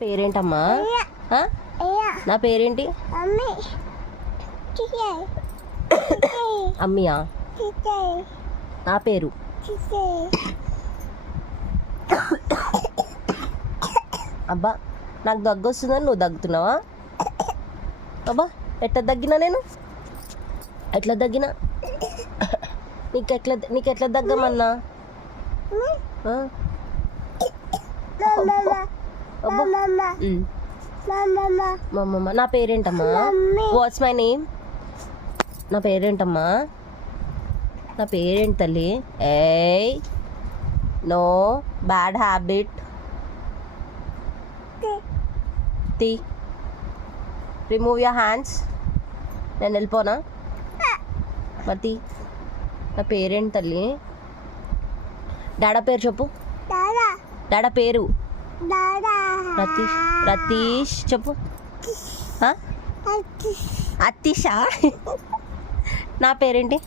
పేరేంటమ్మా? నా పేరేంటి? అమ్మియా? నా పేరు అబ్బా నాకు దగ్గు వస్తుందని నువ్వు దగ్గుతున్నావా? అబ్బా ఎట్లా దగ్గినా నేను? ఎట్లా దగ్గినా? నీకెట్లా దగ్గమన్నా? మమ్మమ్మ నా పేరేంటమ్మా? What's my name? నా పేరేంటమ్మా? నా పేరేంటి తల్లి? ఏయ్ నో బ్యాడ్ హ్యాబిట్. తీ రిమూవ్ యువర్ హ్యాండ్స్. నేను వెళ్ళిపోనా మరి? నా పేరేంటి తల్లి? డాడా పేరు చెప్పు. డాడా పేరు రతీష్ చెప్పు. అతీషా? నా పేరేంటి?